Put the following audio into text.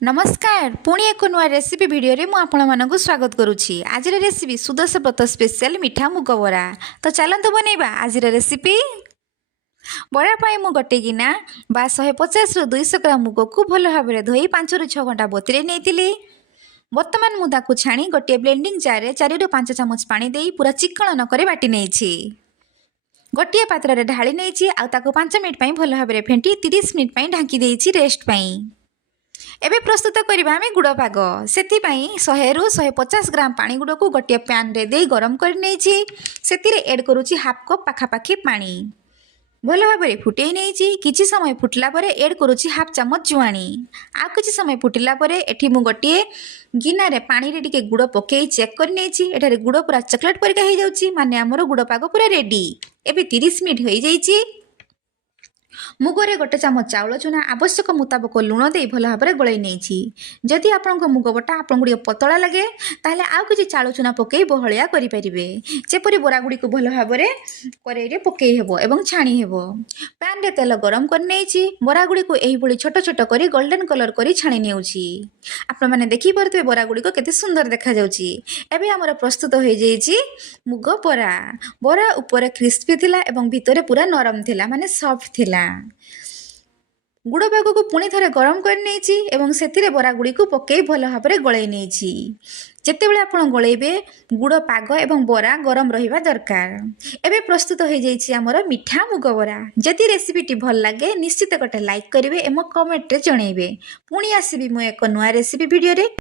नमस्कार पुणी एक नुआ रेसिपी वीडियो रे मु आपण मानकु स्वागत करुछि। आज रेसिपी सुदर्श व्रत स्पेशल मीठा मुग बरा। तो चलंतु बनैबा आज रेसिपी। बरा पाई मु गटे गिना बा 150 रु 200 ग्राम मुग को भल भाबरे धोई 5 रु 6 घंटा बतुरे नेतिली। वर्तमान मु ताकू छाणी गटे ब्लेंडिंग जार रे 4 रु 5 चमच पानी देई पूरा चिकन न करे बाटी नेछि। गोटे पात्र रे ढाली नेछि आ ताकू 5 मिनिट पई भल भाबरे फेंटी 30 मिनिट पई ढांकी देछि रेस्ट पई। एबे प्रस्तुत करिबा हमें गुड़ पाग। सेति पई 100 रु 150 ग्राम पानी गुड़ को गोटे पैन रे दे गरम कर नेछि। सेति रे ऐड करूछि हाफ कप पाखापाखी पानी। भल भाबरे फुटै नेछि। किछि समय फुटला परे ऐड करूछि हाफ चम्मच जुआणी। आ किछि समय फुटिला परे एठी मु गोटे गिना रे पानी रे टिके गुड़ पकेई चेक कर नेछि। एठारे गुड़ पूरा चॉकलेट परिका हे जाउछि माने हमरो गुड़ पाग पूरा रेडी। एबे 30 मिनिट होई जाइछि। मुगरे गोटे चामच चाउल चूना आवश्यक मुताबक लुण दे भल भाव में गोलाई नहीं। जदि आपण मुग बटा आपको पतला लगे ताहले आउ किछि चाउल चूना पकई बहलिया करि परिबे। जेपरि बरा गुडी को भल भाव में कड़ाई रे पकई हेबो एवं छाणी हेबो। पैन रे तेल गरम कर नेछि। बरा गुडी को एही भली छोट छोट करी गोल्डन कलर करी छाणी नेउछि। आपण माने देखि परतबे बरा गुडी को केते सुंदर देखा जाउछि। एबे हमर प्रस्तुत हो जाइछि मुग बरा। बरा ऊपर क्रिस्पी थिला एवं भितरे पूरा नरम थिला माने सॉफ्ट थिला। गुड़ पाग को पुणी थे गरम कर से बरा गुड़ी को पकई भल भाव में गलाई नहीं। जितेबाला आप गलैबे गुड़ पाग एवं बरा गरम रहा दरकार। एबे प्रस्तुत हो जाइए आमर मीठा मुग बरा। जदि रेसिपीटी भल लगे निश्चित गोटे लाइक करेंगे एवं कमेंट रे जनइबे। पुणी आसबि मु एक नुआ रेसिपी वीडियो रे।